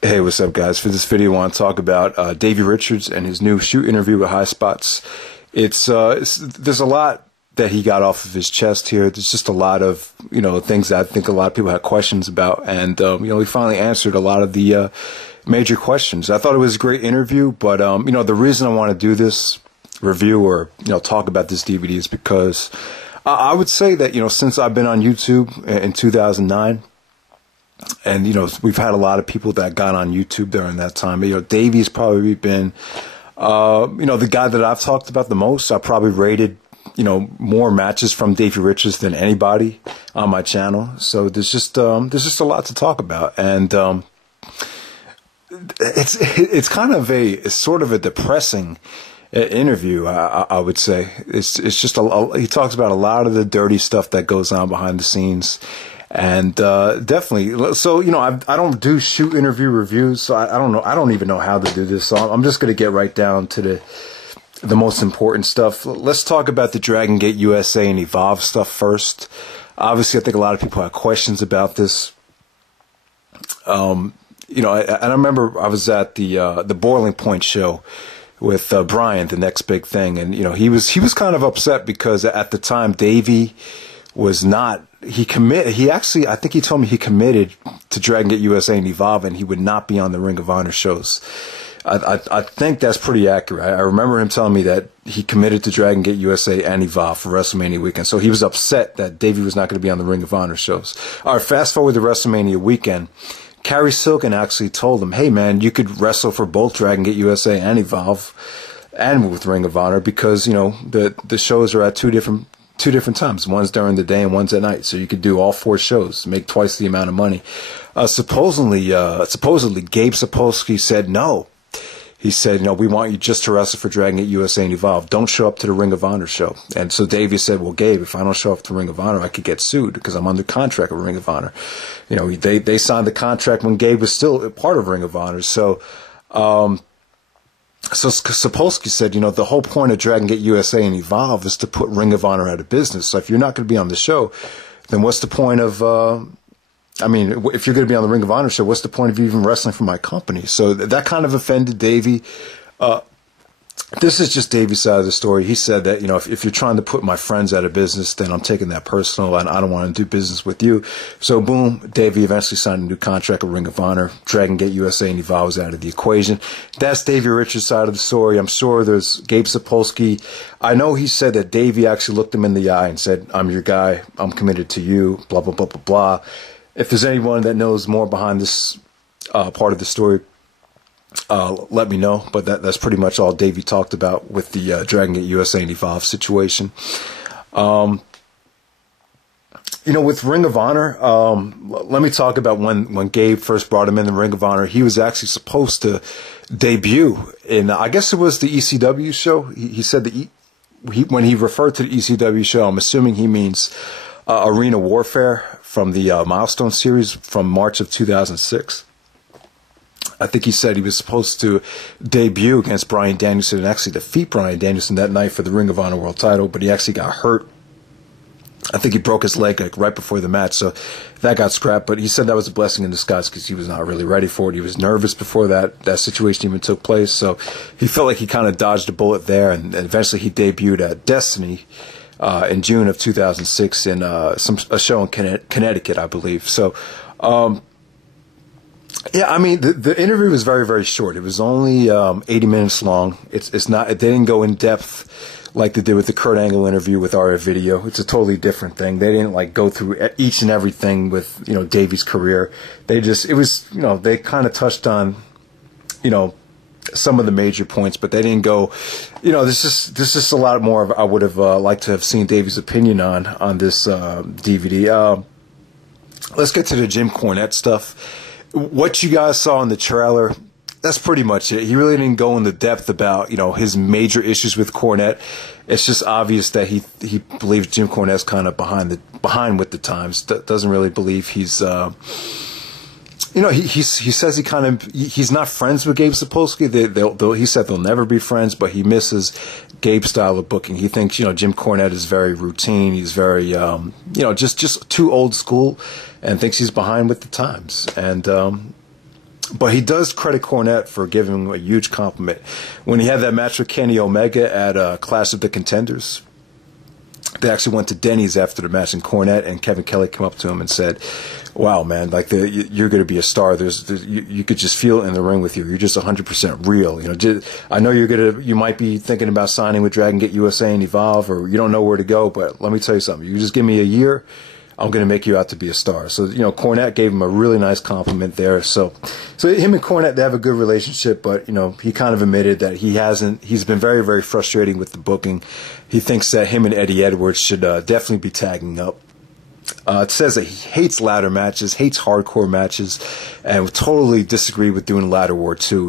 Hey, what's up, guys? For this video, I want to talk about Davey Richards and his new shoot interview with Highspots. There's a lot that he got off of his chest here. There's just a lot of things that I think a lot of people had questions about, and he finally answered a lot of the major questions. I thought it was a great interview, but the reason I want to do this review or talk about this DVD is because I would say that since I've been on YouTube in 2009. And, we've had a lot of people that got on YouTube during that time. Davey's probably been, the guy that I've talked about the most. I probably rated, more matches from Davey Richards than anybody on my channel. So there's just a lot to talk about. And, it's kind of it's sort of a depressing interview, I would say. It's just he talks about a lot of the dirty stuff that goes on behind the scenes. And definitely, so I don't do shoot interview reviews, so I don't know. I don't even know how to do this. So I'm just going to get right down to the most important stuff. Let's talk about the Dragon Gate USA and Evolve stuff first. Obviously, I think a lot of people have questions about this. And I remember I was at the Boiling Point show with Brian, the next big thing, and he was kind of upset because at the time Davey was not. I think he told me he committed to Dragon Gate USA and Evolve, and he would not be on the Ring of Honor shows. I think that's pretty accurate. I remember him telling me that he committed to Dragon Gate USA and Evolve for WrestleMania weekend. So he was upset that Davey was not going to be on the Ring of Honor shows. All right, fast forward to WrestleMania weekend. Carrie Silken actually told him, hey, man, you could wrestle for both Dragon Gate USA and Evolve and with Ring of Honor because, the shows are at two different times. One's during the day and one's at night. So you could do all 4 shows, make twice the amount of money. Supposedly Gabe Sapolsky said no. He said, we want you just to wrestle for Dragon Gate USA and Evolve. Don't show up to the Ring of Honor show. And so Davey said, well, Gabe, if I don't show up to Ring of Honor, I could get sued because I'm under contract with Ring of Honor. They signed the contract when Gabe was still a part of Ring of Honor. So Sapolsky said, the whole point of Dragon Gate USA and Evolve is to put Ring of Honor out of business. So if you're not going to be on the show, then what's the point of, if you're going to be on the Ring of Honor show, what's the point of you even wrestling for my company? So that kind of offended Davey. This is just Davey's side of the story. He said that, if you're trying to put my friends out of business, then I'm taking that personal and I don't want to do business with you. So boom, Davey eventually signed a new contract with Ring of Honor. Dragon Gate USA and Evolve was out of the equation. That's Davey Richards' side of the story. I'm sure there's Gabe Sapolsky. I know he said that Davey actually looked him in the eye and said, I'm your guy. I'm committed to you, blah, blah, blah, blah, blah. If there's anyone that knows more behind this part of the story, let me know. But that's pretty much all Davey talked about with the Dragon Gate USA and Evolve situation. With Ring of Honor, let me talk about when Gabe first brought him in the Ring of Honor. He was actually supposed to debut in, I guess it was the ECW show. He said that when he referred to the ECW show, I'm assuming he means Arena Warfare from the Milestone series from March of 2006. I think he said he was supposed to debut against Bryan Danielson and actually defeat Bryan Danielson that night for the Ring of Honor World title, but he actually got hurt. I think he broke his leg right before the match, so that got scrapped. But he said that was a blessing in disguise because he was not really ready for it. He was nervous before that situation even took place, so he felt like he kind of dodged a bullet there, and eventually he debuted at Destiny in June of 2006 in a show in Connecticut, I believe. So, the interview was very, very short. It was only 80 minutes long. They didn't go in depth like they did with the Kurt Angle interview with RF Video. It's a totally different thing. They didn't go through each and everything with Davey's career. They kind of touched on some of the major points, but they didn't go, this is a lot more I would have liked to have seen Davey's opinion on this DVD. Let's get to the Jim Cornette stuff. What you guys saw in the trailer, that's pretty much it. He really didn't go into depth about, his major issues with Cornette. It's just obvious that he believes Jim Cornette's kind of behind with the times. Doesn't really believe he's he says he's not friends with Gabe Sapolsky. He said they'll never be friends, but he misses Gabe's style of booking. He thinks Jim Cornette is very routine. He's very just too old school, and thinks he's behind with the times. And But he does credit Cornette for giving him a huge compliment. When he had that match with Kenny Omega at Clash of the Contenders, they actually went to Denny's after the match, and Cornette and Kevin Kelly came up to him and said, "Wow, man, like you're going to be a star. You could just feel it in the ring with you. You're just 100% real. You know, I know you might be thinking about signing with Dragon Gate USA and Evolve, or you don't know where to go. But let me tell you something. You just give me a year, I'm going to make you out to be a star." So, you know, Cornette gave him a really nice compliment there. So him and Cornette, they have a good relationship, but, you know, he kind of admitted that he's been very, very frustrating with the booking. He thinks that him and Eddie Edwards should definitely be tagging up. It says that he hates ladder matches, hates hardcore matches, and would totally disagree with doing Ladder War 2.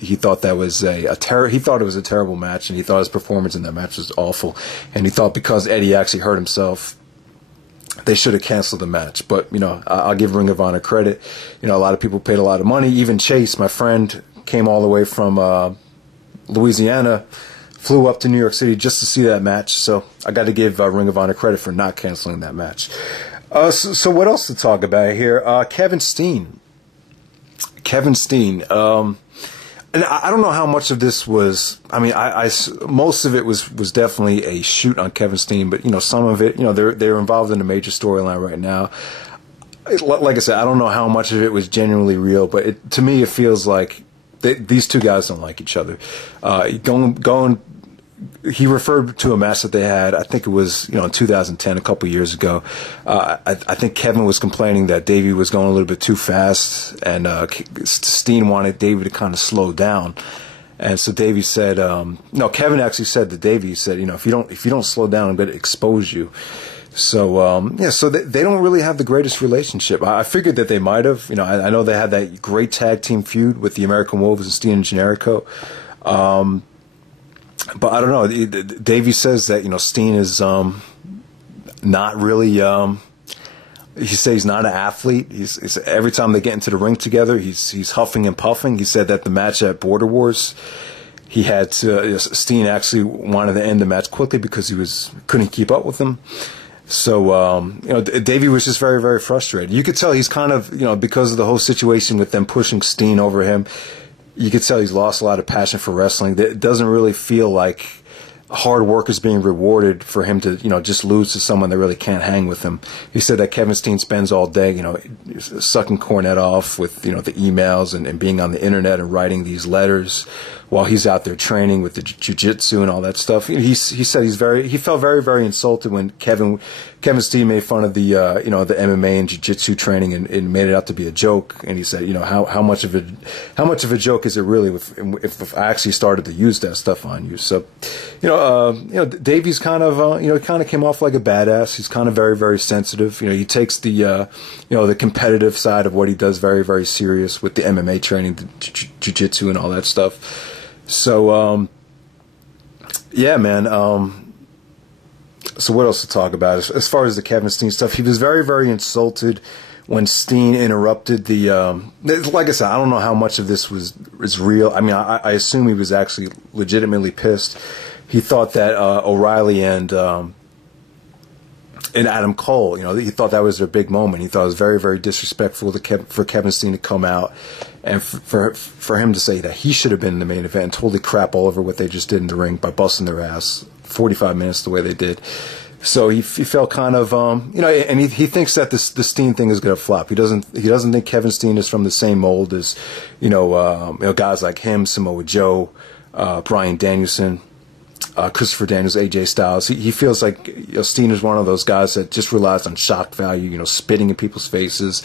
He thought that was he thought it was a terrible match, and he thought his performance in that match was awful. And he thought because Eddie actually hurt himself, they should have canceled the match. But, you know, I'll give Ring of Honor credit. You know, a lot of people paid a lot of money. Even Chase, my friend, came all the way from Louisiana, flew up to New York City just to see that match. So I got to give Ring of Honor credit for not canceling that match. So what else to talk about here? Kevin Steen. And I don't know how much of this was. I mean, most of it was definitely a shoot on Kevin Steen, but, you know, some of it, you know, they're involved in a major storyline right now. Like I said, I don't know how much of it was genuinely real, but to me, it feels like these two guys don't like each other. He referred to a match that they had. I think it was, you know, in 2010, a couple years ago. I think Kevin was complaining that Davey was going a little bit too fast, and Steen wanted Davey to kind of slow down. And so Davey said, no, Kevin actually said to Davey, he said, you know, if you don't slow down, I'm going to expose you. So so they don't really have the greatest relationship. I figured that they might have. You know, I know they had that great tag team feud with the American Wolves and Steen and Generico. But I don't know. Davey says that, you know, Steen is not really. He says he's not an athlete. He's every time they get into the ring together, he's huffing and puffing. He said that the match at Border Wars, he had to. Steen actually wanted to end the match quickly because couldn't keep up with him. So you know, Davey was just very, very frustrated. You could tell he's kind of, you know, because of the whole situation with them pushing Steen over him. You could tell he's lost a lot of passion for wrestling. It doesn't really feel like hard work is being rewarded for him to, you know, just lose to someone that really can't hang with him. He said that Kevin Steen spends all day, you know, sucking Cornette off with, you know, the emails and being on the internet and writing these letters while he's out there training with the jiu-jitsu and all that stuff. He said he felt very, very insulted when Kevin Steen made fun of the you know, the MMA and jiu-jitsu training and made it out to be a joke. And he said, you know, how much of a joke is it really if I actually started to use that stuff on you? So, you know, Davey's kind of you know, kind of came off like a badass. He's kind of very, very sensitive. You know, he takes the you know, the competitive side of what he does very, very serious with the MMA training, the jiu-jitsu and all that stuff. So, yeah, man. So what else to talk about? As far as the Kevin Steen stuff, he was very, very insulted when Steen interrupted the. Like I said, I don't know how much of this is real. I mean, I assume he was actually legitimately pissed. He thought that O'Reilly and Adam Cole, you know, he thought that was their big moment. He thought it was very, very disrespectful for Kevin Steen to come out and for him to say that he should have been in the main event and totally crap all over what they just did in the ring by busting their ass 45 minutes the way they did. So he felt kind of you know, and he thinks that the Steen thing is going to flop. He doesn't think Kevin Steen is from the same mold as you know guys like him, Samoa Joe, Bryan Danielson, Christopher Daniels, AJ Styles. He feels like, you know, Steen is one of those guys that just relies on shock value, you know, spitting in people's faces,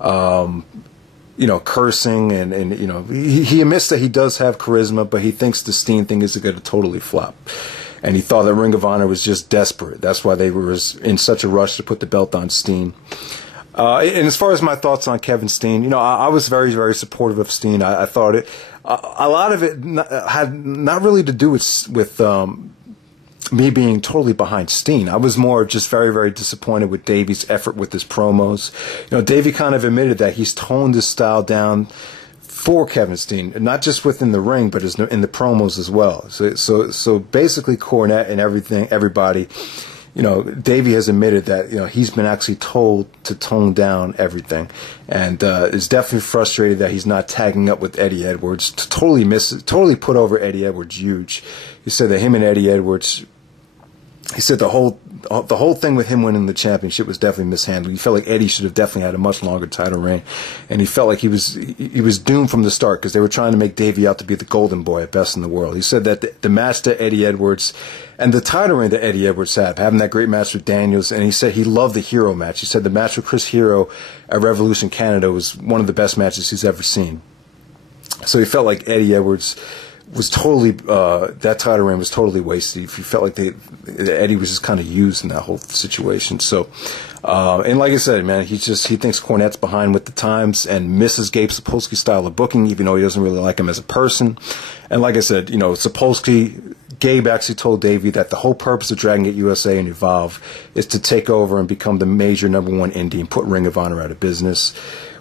you know, cursing, and you know, he admits that he does have charisma, but he thinks the Steen thing is going to totally flop. And he thought that Ring of Honor was just desperate. That's why they were in such a rush to put the belt on Steen. And as far as my thoughts on Kevin Steen, you know, I was very, very supportive of Steen. I thought a lot of it had not really to do with me being totally behind Steen. I was more just very, very disappointed with Davey's effort with his promos. You know, Davey kind of admitted that he's toned his style down for Kevin Steen, not just within the ring, but in the promos as well. So basically, Cornette and everybody Davey has admitted that, he's been actually told to tone down everything, and is definitely frustrated that he's not tagging up with Eddie Edwards. Totally put over Eddie Edwards huge. He said that him and Eddie Edwards, he said the whole thing with him winning the championship was definitely mishandled. He felt like Eddie should have definitely had a much longer title reign, and he felt like he was doomed from the start because they were trying to make Davey out to be the golden boy at best in the world. He said that the match that Eddie Edwards and the title reign that Eddie Edwards had, having that great match with Daniels, and he said he loved the Hero match. He said the match with Chris Hero at Revolution Canada was one of the best matches he's ever seen. So he felt like Eddie Edwards was totally, that title reign was totally wasted. He felt like Eddie was just kind of used in that whole situation. So, and like I said, man, he thinks Cornette's behind with the times and misses Gabe Sapolsky's style of booking, even though he doesn't really like him as a person. And like I said, Sapolsky, Gabe actually told Davey that the whole purpose of Dragon Gate USA and Evolve is to take over and become the major #1 indie and put Ring of Honor out of business.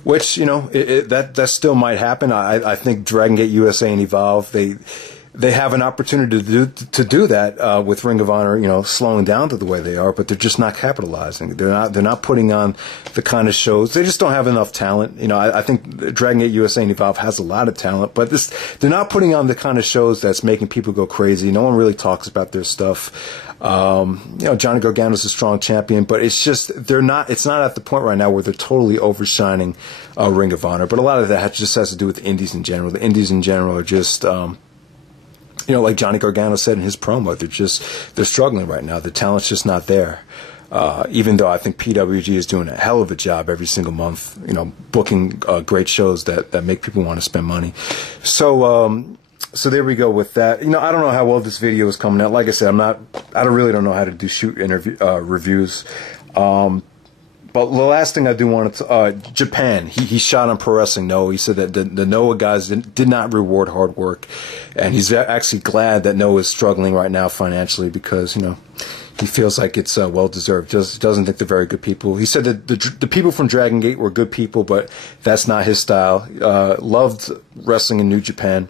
Which, that still might happen. I think Dragon Gate USA and Evolve, they have an opportunity to do that with Ring of Honor, slowing down to the way they are, but they're just not capitalizing. They're not putting on the kind of shows. They just don't have enough talent. I think Dragon Gate USA and Evolve has a lot of talent, but they're not putting on the kind of shows that's making people go crazy. No one really talks about their stuff. Johnny Gargano's a strong champion, but it's not at the point right now where they're totally overshining Ring of Honor. But a lot of that just has to do with the indies in general. The indies in general are just, like Johnny Gargano said in his promo, they're struggling right now. The talent's just not there. Even though I think PWG is doing a hell of a job every single month, booking great shows that make people want to spend money. So there we go with that. I don't know how well this video is coming out. Like I said, I really don't know how to do shoot interview reviews. But the last thing I do want to, Japan, he shot on Pro Wrestling Noah. He said that the Noah guys did not reward hard work, and he's actually glad that Noah is struggling right now financially because, he feels like it's well deserved. Doesn't think they're very good people. He said that the people from Dragon Gate were good people, but that's not his style. Loved wrestling in New Japan.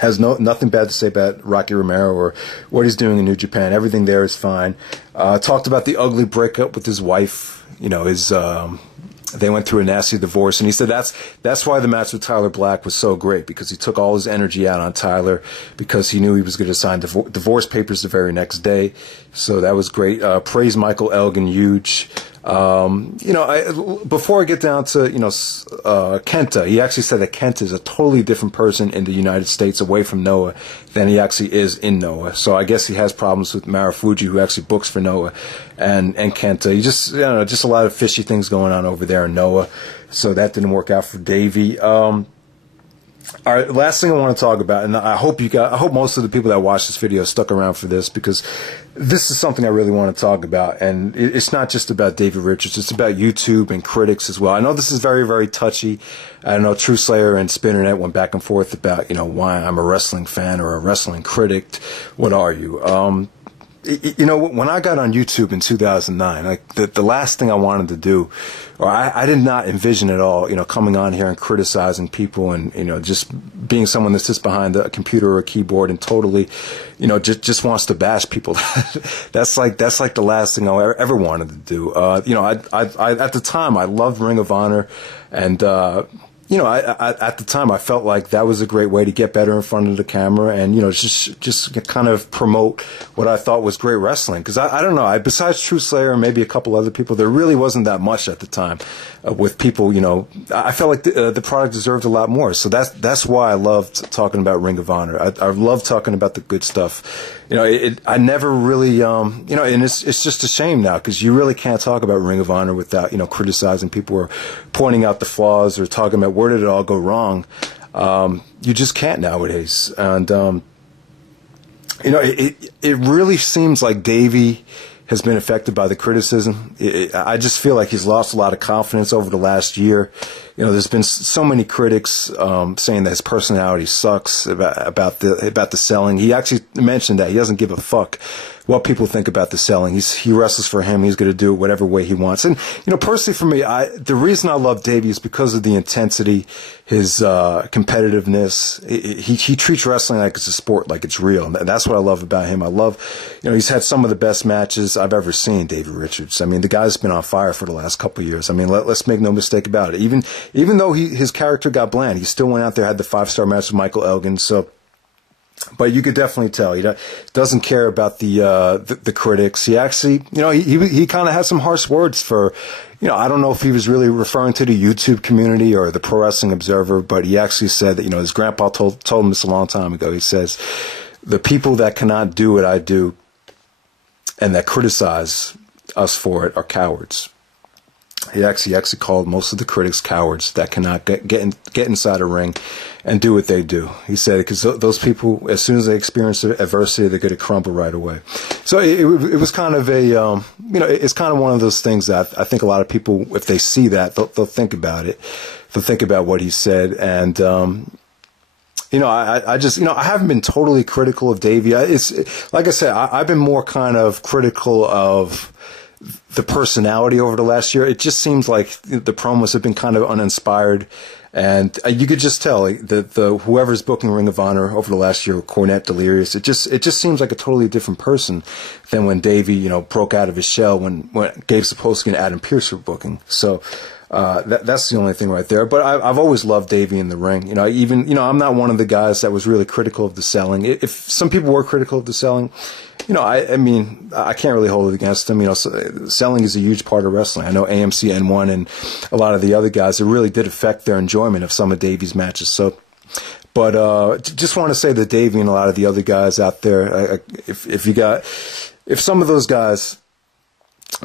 Has nothing bad to say about Rocky Romero or what he's doing in New Japan. Everything there is fine. Talked about the ugly breakup with his wife. They went through a nasty divorce, and he said that's why the match with Tyler Black was so great, because he took all his energy out on Tyler because he knew he was going to sign divorce papers the very next day. So that was great. Praised Michael Elgin huge. Before I get down to, Kenta, he actually said that Kenta is a totally different person in the United States away from Noah than he actually is in Noah. So I guess he has problems with Marufuji, who actually books for Noah, and Kenta. He just a lot of fishy things going on over there in Noah. So that didn't work out for Davey. All right, last thing I want to talk about, and I hope most of the people that watch this video stuck around for this, because this is something I really want to talk about, and it's not just about Davey Richards, it's about YouTube and critics as well. I know this is very, very touchy. I know True Slayer and Spinnernet went back and forth about, why I'm a wrestling fan or a wrestling critic. What are you? When I got on YouTube in 2009, like the last thing I wanted to do, or I did not envision at all, coming on here and criticizing people and, just being someone that sits behind a computer or a keyboard and totally, just wants to bash people. That's like the last thing I ever wanted to do. I at the time I loved Ring of Honor, and at the time I felt like that was a great way to get better in front of the camera and, just kind of promote what I thought was great wrestling. Because I don't know, besides True Slayer and maybe a couple other people, there really wasn't that much at the time with people, I felt like the product deserved a lot more. So that's why I loved talking about Ring of Honor. I love talking about the good stuff. I never really, and it's just a shame now because you really can't talk about Ring of Honor without, criticizing people or pointing out the flaws or talking about where did it all go wrong. You just can't nowadays. And, it really seems like Davey has been affected by the criticism. I just feel like he's lost a lot of confidence over the last year you know, there's been so many critics saying that his personality sucks about the selling. He actually mentioned that he doesn't give a fuck what people think about the selling. He wrestles for him. He's going to do it whatever way he wants. And, you know, personally for me, the reason I love Davey is because of the intensity, his competitiveness. He treats wrestling like it's a sport, like it's real. And that's what I love about him. I love, you know, he's had some of the best matches I've ever seen, Davey Richards. I mean, the guy's been on fire for the last couple of years. I mean, let's make no mistake about it. Even though his character got bland, he still went out there, had the 5-star match with Michael Elgin. So, but you could definitely tell he doesn't care about the critics. He actually, you know, he kind of has some harsh words for, you know, I don't know if he was really referring to the YouTube community or the Pro Wrestling Observer, but he actually said that, you know, his grandpa told him this a long time ago. He says, the people that cannot do what I do and that criticize us for it are cowards. He actually called most of the critics cowards that cannot get inside a ring and do what they do. He said because those people, as soon as they experience adversity, they're going to crumble right away. So it was kind of a, you know, it's kind of one of those things that I think a lot of people, if they see that, they'll think about it. They'll think about what he said. And, you know, I just, you know, I haven't been totally critical of Davey. It's like I said, I've been more kind of critical of the personality over the last year. It just seems like the promos have been kind of uninspired, and you could just tell that whoever's booking Ring of Honor over the last year, Cornette, Delirious, it just seems like a totally different person than when Davey, you know, broke out of his shell when Gabe Sapolsky and Adam Pearce were booking. So that's the only thing right there. But I've always loved Davey in the ring. You know, even, you know, I'm not one of the guys that was really critical of the selling. If some people were critical of the selling, you know, I mean, I can't really hold it against them. You know, selling is a huge part of wrestling. I know AMC N1 and a lot of the other guys, it really did affect their enjoyment of some of Davey's matches. So, but just want to say that Davey and a lot of the other guys out there, if some of those guys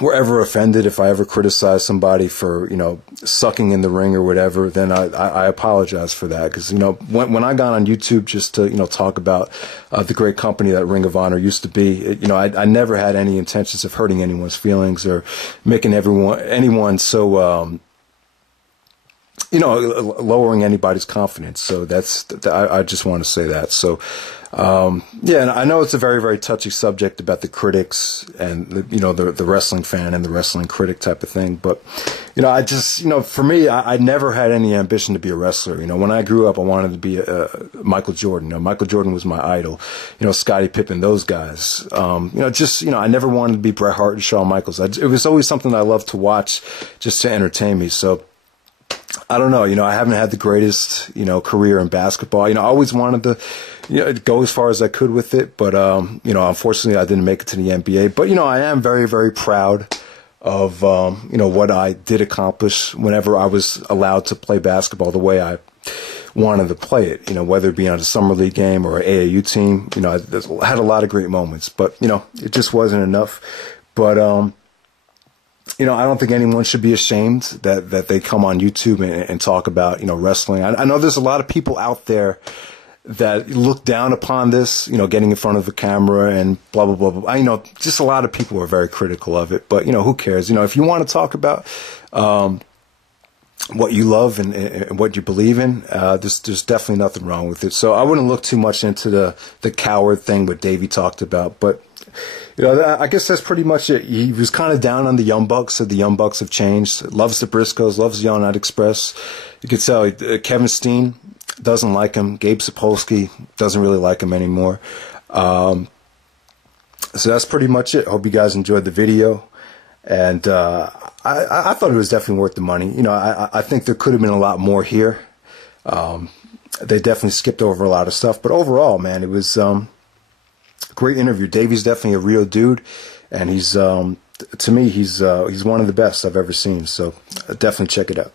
were ever offended, if I ever criticized somebody for, you know, sucking in the ring or whatever, then I apologize for that. Because, you know, when I got on YouTube just to, you know, talk about the great company that Ring of Honor used to be, you know, I never had any intentions of hurting anyone's feelings or making anyone so, you know, lowering anybody's confidence. So I just want to say that. So, yeah, and I know it's a very, very touchy subject about the critics and, you know, the wrestling fan and the wrestling critic type of thing. But, you know, I just, you know, for me, I never had any ambition to be a wrestler. You know, when I grew up, I wanted to be Michael Jordan. You know, Michael Jordan was my idol. You know, Scottie Pippen, those guys. You know, just, you know, I never wanted to be Bret Hart and Shawn Michaels. It was always something I loved to watch just to entertain me. So, I don't know, you know, I haven't had the greatest, you know, career in basketball. You know, I always wanted to, you know, go as far as I could with it, but, you know, unfortunately I didn't make it to the NBA. But, you know, I am very, very proud of, you know, what I did accomplish whenever I was allowed to play basketball the way I wanted to play it, you know, whether it be on a summer league game or an AAU team. You know, I had a lot of great moments, but, you know, it just wasn't enough. But, you know, I don't think anyone should be ashamed that they come on YouTube and talk about, you know, wrestling. I know there's a lot of people out there that look down upon this, you know, getting in front of the camera and blah, blah, blah, blah. You know, just a lot of people are very critical of it. But, you know, who cares? You know, if you want to talk about what you love and what you believe in, there's definitely nothing wrong with it. So I wouldn't look too much into the coward thing what Davey talked about. But, you know, I guess that's pretty much it. He was kind of down on the Young Bucks, said the Young Bucks have changed. Loves the Briscoes, loves the All Night Express. You could tell Kevin Steen doesn't like him. Gabe Sapolsky doesn't really like him anymore. So that's pretty much it. Hope you guys enjoyed the video. And I thought it was definitely worth the money. You know, I think there could have been a lot more here. They definitely skipped over a lot of stuff. But overall, man, it was great interview. Davey's definitely a real dude, and he's to me he's one of the best I've ever seen. So definitely check it out.